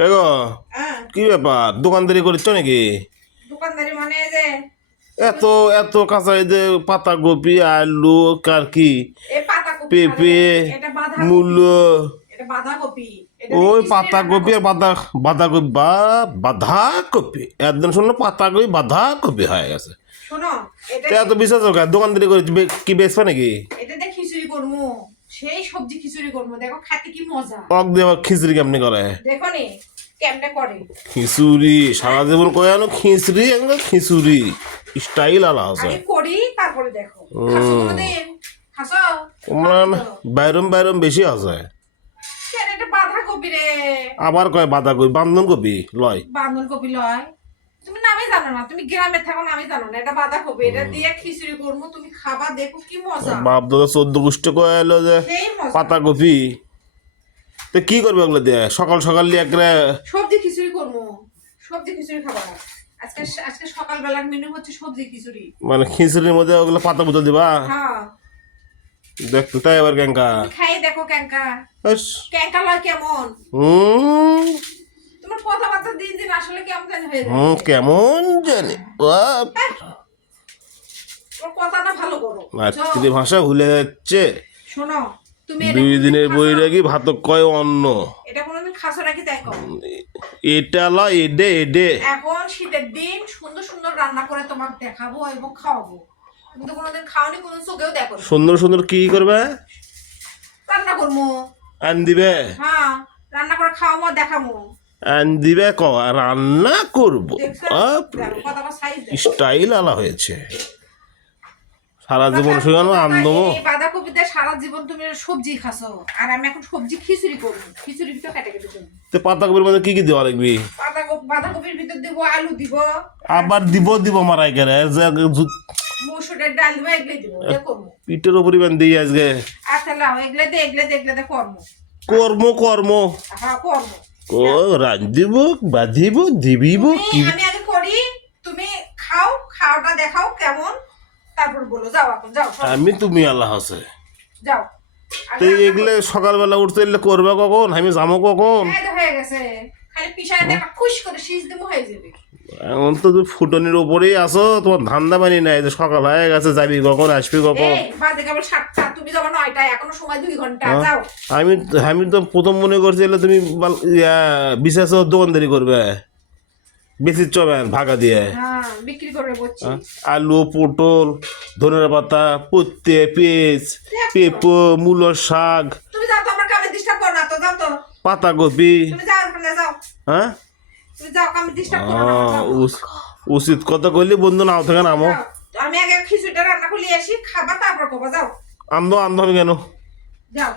কে গো কি ব্যাপার দোকানদারি করছো নাকি? দোকানদারি মানে যে এত এত কাঁচা এই যে পাতাকপি আলু কার কি এই পাতাকপি পেঁপে এটা বাঁধাকপি মূলো এটা বাঁধাকপি এটা ওই দেখিস নি পাতাকপি আর বাঁধাকপি বা বাঁধাকপি একদিন শুনলো পাতাকপি বাঁধাকপি হয়ে গেছে। শোনো এটা তো এত বিশ্বাস হোক দোকানদারি করে কি বেচবে নাকি? এটা দিয়ে খিচুড়ি করমু সেই সবজি খিচুড়ি করমু দেখো খেতে কি মজা। অক দিয়ে আবার খিচড়ি কেমনি করে? দেখো নি কেমনে করে খিচুড়ি সারা জীবন কয়ে আনো খিচড়ি একদম খিচুড়ি স্টাইল আলা আছে। আগে করি তারপরে দেখো খাসো কোনদিন খাসো তোমরা বাইরম বাইরম বেশি আছে। কেন এটা বাঁধাকপি রে আবার কয় বাঁধাকপি বান্ধন কপি লয় বাঁধাকপি লয় তুমি নামই জানো না তুমি গ্রামে থাকো নামই জানো না এটা বাঁধাকপি এটা দিয়ে খিচুড়ি করবো তুমি খাবা দেখো কি মজা বাপ দাদা 14 গোষ্ঠী কয়ে এলো যে সেই মজা পাতাকপি। তো কি করবে ওগুলো দিয়ে সকাল সকাল দিয়ে একটা সবজি খিচুড়ি করবো সবজি খিচুড়ি খাবা আজকে আজকে সকালবেলার মেনু হচ্ছে সবজি খিচুড়ি মানে খিচুড়ির মধ্যে ওগুলো পাতা পুতো দিবা? হ্যাঁ দেখতে তাই আবার ক্যাঙ্কা তুমি খাই দেখো ক্যাঙ্কা ব্যাস। ক্যাঙ্কা লয় কেমন হুম তোমার কথাবার্তা দিন দিন আসলে কেমন জানি হয়ে যায় কেমন জানি বাপ, তোমার কথাটা ভালো করো মাতৃভাষা ভুলে যাচ্ছে। শোনো তুমি 2 দিনের বৈরাগী ভাত কয় অন্ন এটা কোনোদিন খাসো নাকি দেখো এটা লা এডে এডে এখন শীতের দিন সুন্দর সুন্দর রান্না করে তোমাকে দেখাবো এবং খাওয়াবো তুমি তো কোনোদিন খাওনি কোনো চোখেও দেখো নি। সুন্দর সুন্দর কি করবে? রান্না করবো আন দিবে হ্যাঁ রান্না করে খাওয়াবো আর দেখাবো আন দিবে ক রান্না করবো দেখছো দেখো কতটা সাইজ স্টাইল আলা হয়েছে। সারা জীবন শুকানো আনন্দমো বাঁধাকপিতে সারা জীবন তুমি সবজি খাসো আর আমি এখন সবজি খিচুড়ি করবো খিচুড়ি ভিতর কেটে কেটে দেবো তো পাতাকপির মধ্যে কি কি দেওয়া লাগবে? বাঁধাকপির ভিতর দেবো আলু দিব আবার দিব মারাই করে মসুরের ডাল দিব এগুলো দিব দেখো পিঠের উপরই বান দিই আজকে আচ্ছা লাও এগুলো দে কর্ম কর্ম কর্ম হ্যাঁ কর্ম ও রাঁধিব বাঁধিব দিবিব কি আমি আগে করি তুমি খাও খাওয়াটা দেখাও কেমন তারপর বলো যাও এখন যাও আমি তুমি আল্লাহ আছে। যাও তো এগুলো সকালবেলা উঠতে এলে করবে কখন আমি যাবো কখন? হয়ে গেছে খালি পিছায় দেখা খুশ করে শীষ দেবো হয়ে যাবে এখন তো তুমি ফুটনির উপরেই আসো তোমার ধান্দা বানি নাই যে সকাল হয়ে গেছে যাবি কখন আসবি কখন? বাজে কেবল 7টা তুমি যাবো 9টায় এখনো সময় 2 ঘন্টা যাও আমি আমি তো প্রথম মনে করছি এলে তুমি বিশেষ দোকানদারি করবে বেশি চবেন ভাগা দিয়ে হ্যাঁ বিক্রি করবে বলছি আলু পটল ধনের পাতা পত্তে পেঁয়াজ পেঁপো মূলো শাক তুমি যাও তো আমার কামে ডিস্টার্ব করো না তো যাও তো পাতাকপি তুমি যাও ওখানে যাও হ্যাঁ তুমি যাও কামে ডিস্টার্ব করো না যাও। উচিত কথা কইলে বন্ধু নাও থেকে নামো যাও। আমি আগে খিচুড়িটা রান্না করে নিয়ে আসি খাবার তারপর করবো যাও আন্ধ আন্ধ হবে কেন? যাও